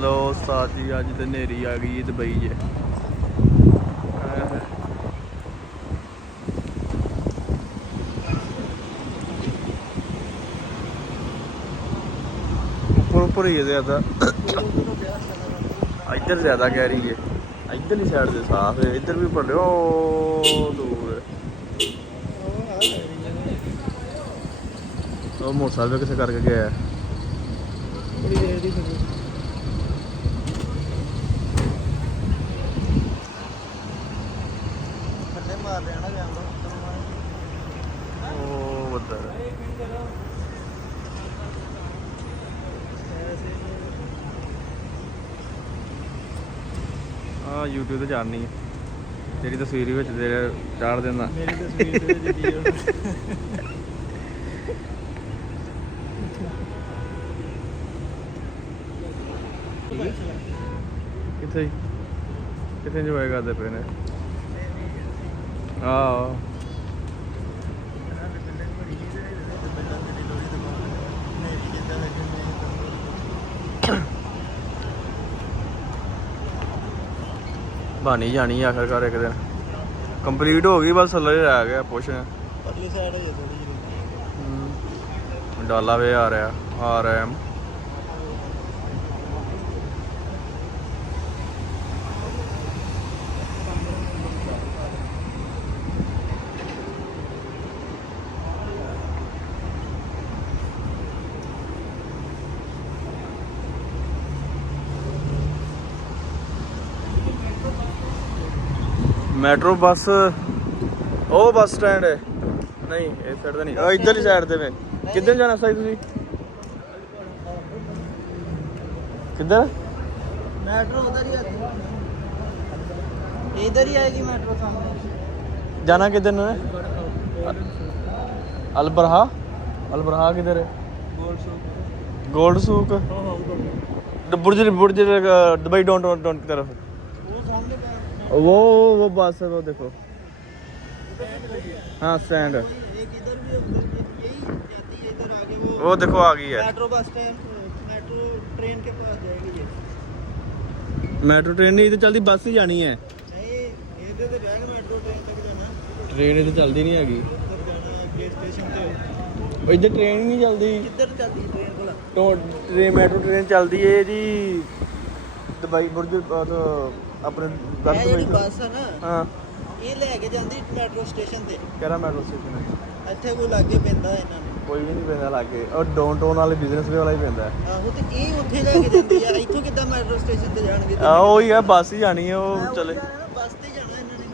लो उस्ताद जी अज तो नेरी आ गई दुबई जे ऊपर ऊपर ही है ज्यादा इधर ज्यादा कह रही है इधरली साइड से साफ है इधर भी पड़ रहे दूर वो मोटरसाइकिल किसे करके गया है हाँ यूट्यूब तो चाड़नी है तेरी तस्वीर भी तेरे चाड़ देना मेरी तस्वीर किथे किथे इंजॉय करते पे ने बनी जानी आखिरकार एक दिन कंप्लीट हो गई बस थल्ले रह गया पुछ डाला वे आ रहा है मैट्रो बस ओ बस स्टैंड है नहीं इस साइड तो नहीं इधर ही साइड में किधर जाना सही तुसी किधर मेट्रो उधर ही आती है इधर ही आएगी मेट्रो सामने जाना किधर है अलबरहा अलबरहा किधर है गोल्ड सूक बुर्ज बुर्ज दुबई डाउनटाउन की तरफ वो बस है वो देखो हाँ स्टैंड एक इधर भी यही जाती है इधर आगे वो देखो आ गई है metro bus stand metro train के पास जाएगी ये मेट्रो ट्रेन नहीं इधर चलती बस ही जानी है नहीं इधर से जाएगा मेट्रो ट्रेन तक जाना ट्रेन इधर चलती नहीं हैगी स्टेशन पे इधर ट्रेन ही नहीं चलती किधर चलती है ट्रेन बोला तो ट्रेन मेट्रो ट्रेन चलती है जी दुबई बुर्ज अपने ਜਿਹੜੀ ਬੱਸ ਹੈ ਨਾ हाँ ਇਹ ਲੈ ਕੇ ਜਾਂਦੀ ਮੈਟਰੋ ਸਟੇਸ਼ਨ ਤੇ ਕਿਹੜਾ ਮੈਟਰੋ ਸਟੇਸ਼ਨ ਹੈ ਇੱਥੇ ਕੋਈ ਲਾਗੇ ਪੈਂਦਾ ਇਹਨਾਂ ਨੂੰ ਕੋਈ ਵੀ ਨਹੀਂ ਪੈਂਦਾ ਲਾਗੇ ਔਰ ਡਾਊਨਟਾਊਨ ਵਾਲੇ ਬਿਜ਼ਨਸ ਵੇ ਵਾਲਾ ਹੀ ਪੈਂਦਾ ਆਹੋ ਤੇ ਇਹ ਉੱਥੇ ਲੈ ਕੇ ਜਾਂਦੀ ਆ ਇੱਥੋਂ ਕਿੱਦਾਂ ਮੈਟਰੋ ਸਟੇਸ਼ਨ ਤੇ ਜਾਣਗੇ ਆ ਉਹੀ ਹੈ ਬੱਸ ਹੀ ਜਾਣੀ ਹੈ ਉਹ ਚਲੇ ਬੱਸ ਤੇ ਜਾਣਾ ਇਹਨਾਂ ਨੇ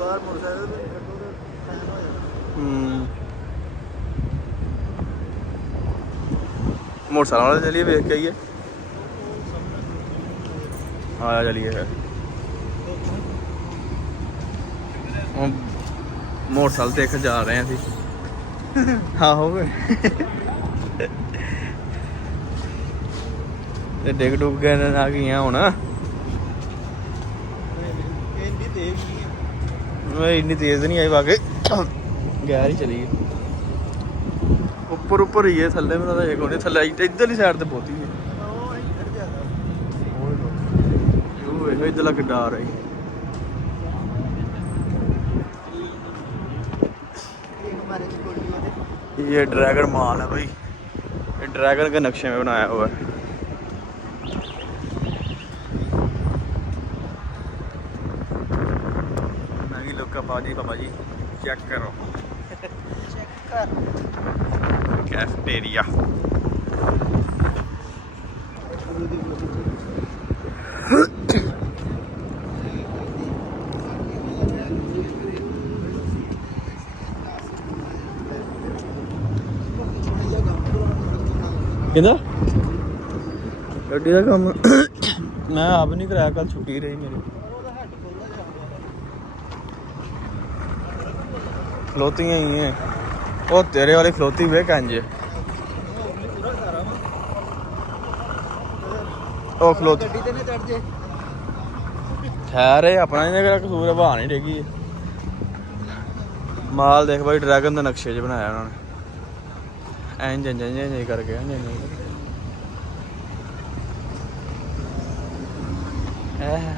ਬਾਹਰ ਮੋਟਰਸਾਈਕਲ ਤੇ ਟਾਈਮ ਹੋ ਜਾਂਦਾ मोटरसाइकिल वाले चलिए देख के आइए हाँ चलिए फिर मोटरसाइकिल देख जा रहे हैं अभी हाँ हो गए डिग डुग गए आ गई हूँ इन्नी तेज नहीं आई वाकई गैर ही चली गई ऊपर ऊपर ही है थल्ले में तो एक होने थल्ले इधरली साइड ते बहुती है इधरला किड्डा आ रही ये ड्रैगन मॉल है भाई ये ड्रैगन के नक्शे में बनाया हुआ है महंगी लोग का पापा जी चेक करो ਚੈੱਕ ਕਰ कैफेटेरिया किधर गड्डी का काम मैं आप नहीं कराया कल छुट्टी रही मेरी खलोतियां ही हैं वो तेरे वाली खलोती वे कंज ਉਹ ਖਲੋ ਗੱਡੀ ਤੇ ਨਾ ਚੜ ਜੇ। ਖੈਰ ਇਹ ਆਪਣਾ ਇਹਨੇ ਕਿਹੜਾ ਕਸੂਰ ਹੈ, ਬਹਾ ਨਹੀਂ ਡੇਗੀ। ਮਾਲ ਦੇਖ ਬਾਈ ਡਰੈਗਨ ਦੇ ਨਕਸ਼ੇ 'ਚ ਬਣਾਇਆ ਉਹਨਾਂ ਨੇ, ਇੰਜ ਇੰਜ ਇੰਜ ਇੰਜ ਕਰਕੇ ਇੰਜ ਇੰਜ ਹੈ।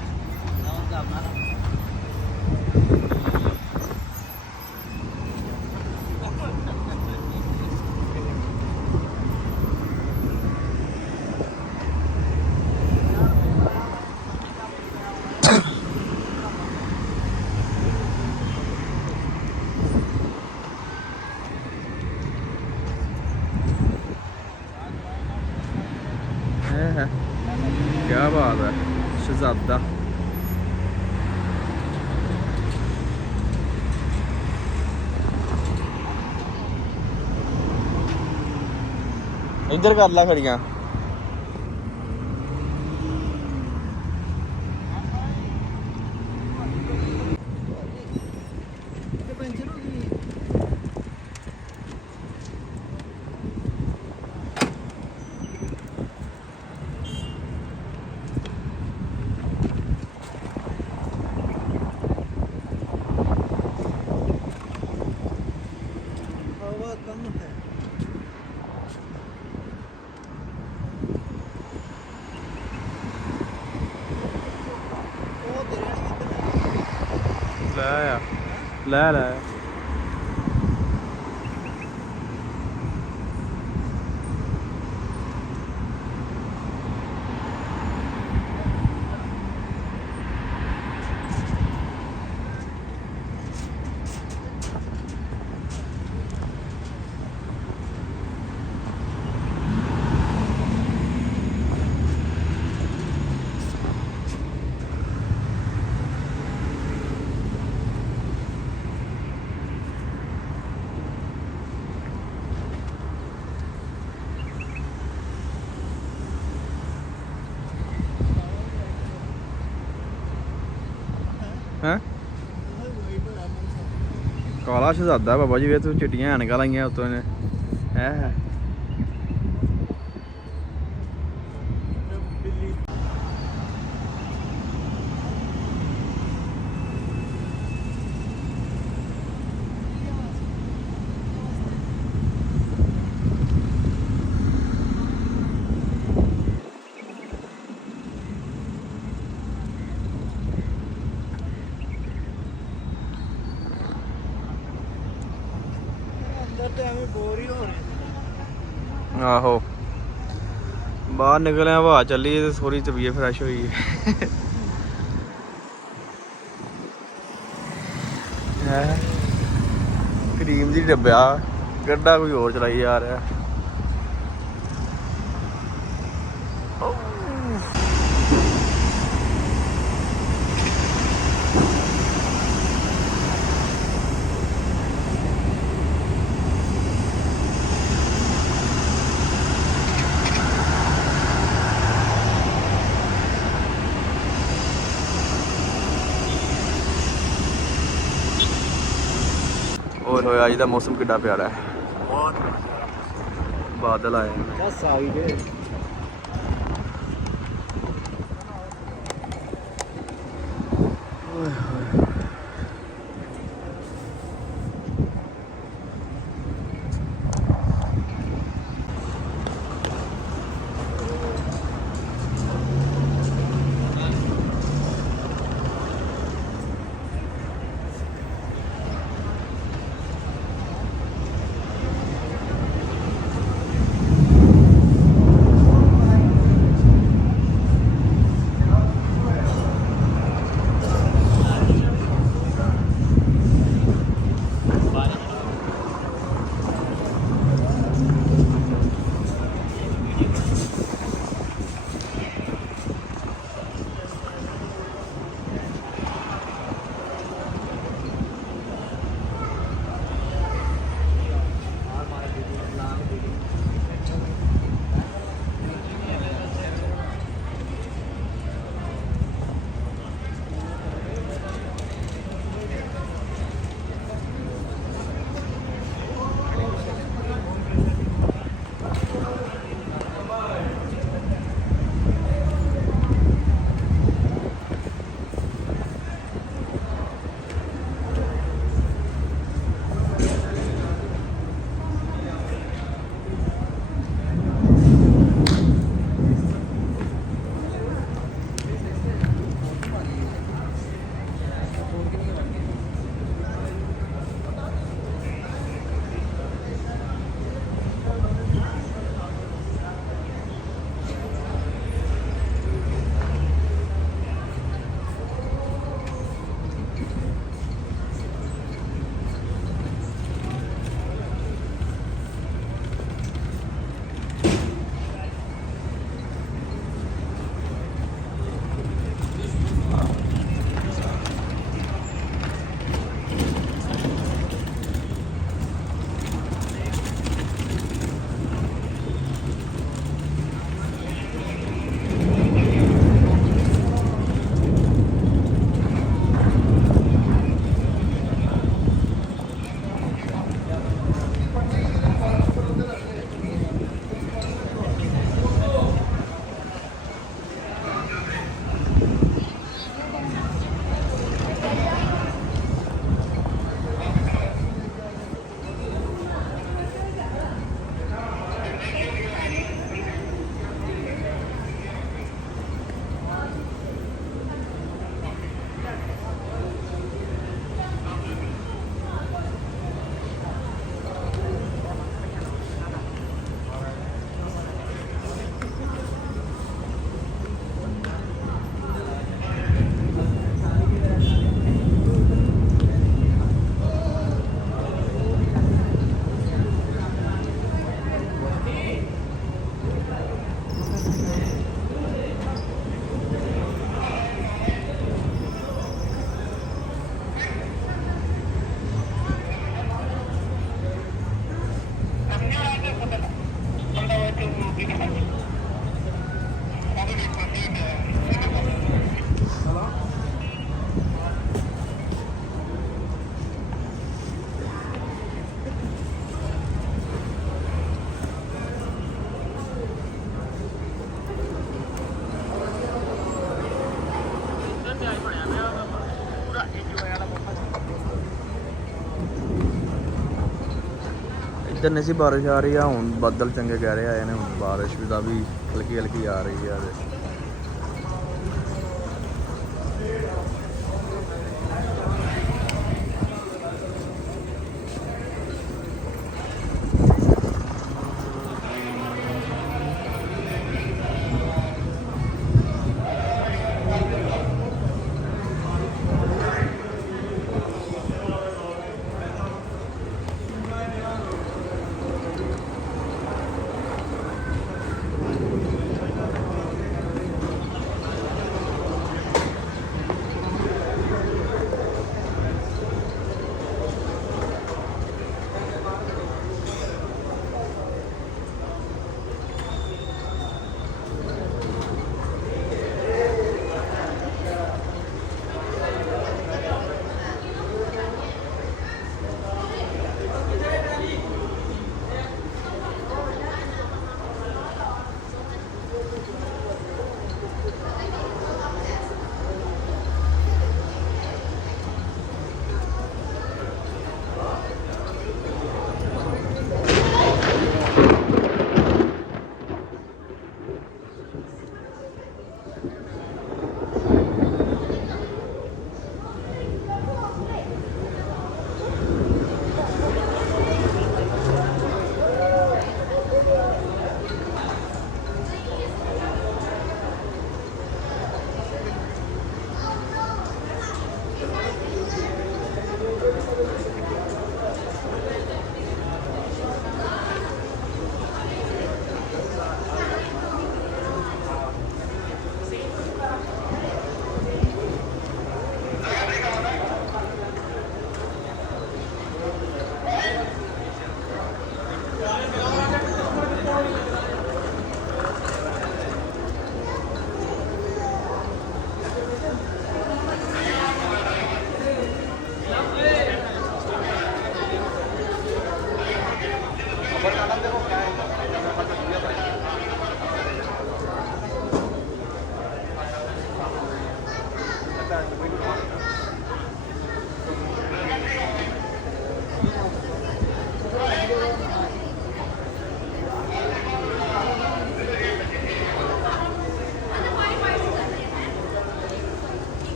ਕਿਆ ਬਾਤ ਹੈ, ਸ਼ਹਿਜ਼ਾਦਾ। ਇੱਧਰ ਕਰ ਲਾ ਖੜੀਆਂ। ਪੈਂਚਰ ਹੋ ਗਈ। हवा कम है। ਉਹ ਤੇਰੇ ਵਾਲੀ ਕਿੱਧਰ ਲੈ ਆ, ਲੈ ਲੈ। ਹੈ ਕਾਲਾ ਸ਼ਹਿਜ਼ਾਦਾ ਬਾਬਾ ਜੀ, ਵੇ ਤੂੰ ਚਿੱਟੀਆਂ ਐਨਕਾਂ ਲਾਈਆਂ ਉੱਤੋਂ ਨੇ। ਹੈ ਅੰਦਰ ਤੇ ਐਵੇਂ ਬੋਰ ਹੀ ਹੋ ਰਹੇ। ਆਹੋ, ਬਾਹਰ ਨਿਕਲਿਆ, ਹਵਾ ਚੱਲੀ ਤੇ ਥੋੜੀ ਤਬੀਅਤ ਫਰੈਸ਼ ਹੋਈ ਹੈ। ਕਰੀਮ ਦੀ ਡੱਬਿਆ, ਗੱਡਾ ਕੋਈ ਹੋਰ ਚਲਾਈ ਜਾ ਰਿਹਾ। ਓਏ ਹੋਏ, ਅੱਜ ਦਾ ਮੌਸਮ ਕਿੱਡਾ ਪਿਆਰਾ ਹੈ, ਬਾਦਲ ਆਏ ਨੇ। ਬਸ ਆ ਗਏ। ਤੇ ਨਹੀਂ ਸੀ ਬਾਰਿਸ਼ ਆ ਰਹੀ ਆ, ਹੁਣ ਬੱਦਲ ਚੰਗੇ ਕਹਿ ਰਹੇ ਆਏ ਨੇ, ਹੁਣ ਬਾਰਿਸ਼ ਵੀ ਦਾ ਵੀ ਹਲਕੀ ਹਲਕੀ ਆ ਰਹੀ ਆ ਤੇ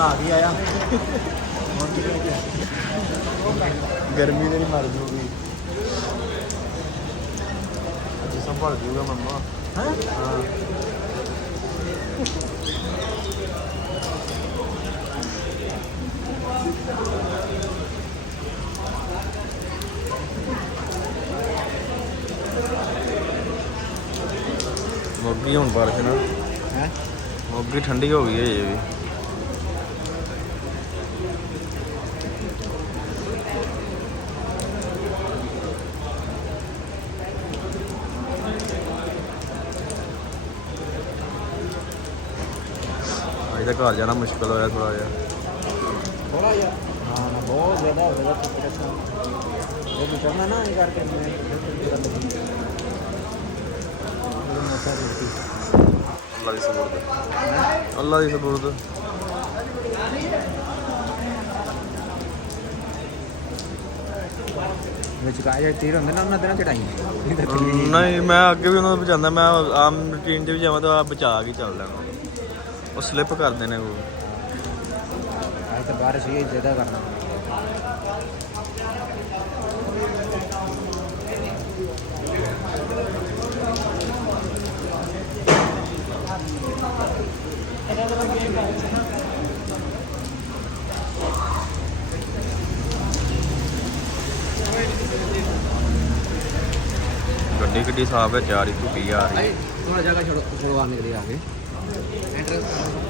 ਨਹਾ ਵੀ ਆਇਆ ਗਰਮੀ ਦੇ ਨਹੀਂ ਮਰ ਜੂਗੀ ਅੱਜ ਸੰਭਾਲ ਜੂਗਾ ਮੰਮਾ ਹਾਂ ਹਾਂ ਮੋਗੀ ਹੁਣ ਬਾਰਿਸ਼ ਨਾ ਹੈ ਮੋਗੀ ਠੰਡੀ ਹੋ ਗਈ ਹੈ ਇਹ ਵੀ ਅੱਜ ਤਾਂ ਘਰ ਜਾਣਾ ਮੁਸ਼ਕਲ ਹੋਇਆ ਥੋੜਾ ਜਿਹਾ ਥੋੜਾ ਜਿਹਾ ਹਾਂ ਨਾ ਬਹੁਤ ਜ਼ਿਆਦਾ ਹੋ ਗਿਆ ਇਹ ਨਿਕਲਣਾ ਨਾ ਇਹ ਕਰਕੇ ਅੱਲਾ ਦੀ ਸਬੂਰਤ ਅੱਲਾ ਦੀ ਸਬੂਰਤ ਵਿੱਚ ਕਾਇਆ ਤੀਰ ਹੁੰਦੇ ਨਾ ਉਹਨਾਂ ਦੇ ਨਾਲ ਚੜਾਈ ਨਹੀਂ ਮੈਂ ਅੱਗੇ ਵੀ ਉਹਨਾਂ ਨੂੰ ਬਚਾਉਂਦਾ ਮੈਂ ਆਮ ਰੂਟੀਨ 'ਚ ਵੀ ਜਾਵਾਂ ਤਾਂ ਬਚਾ ਕੇ ਚੱਲਦਾ ਉਹ ਸਲਿੱਪ ਕਰਦੇ ਨੇ ਉਹ ਅੱਜ ਤਾਂ ਬਾਰਿਸ਼ ਹੀ ਜ਼ਿਆਦਾ ਕਰਨਾ ਗੱਡੀ ਕਿੱਡੀ ਸਾਫ ਹੈ ਚਾਰ ਹੀ ਧੁੱਪੀ ਆ ਰਹੀ थोड़ा जगह छोड़ो छोड़वा निकले आगे एंट्रेंस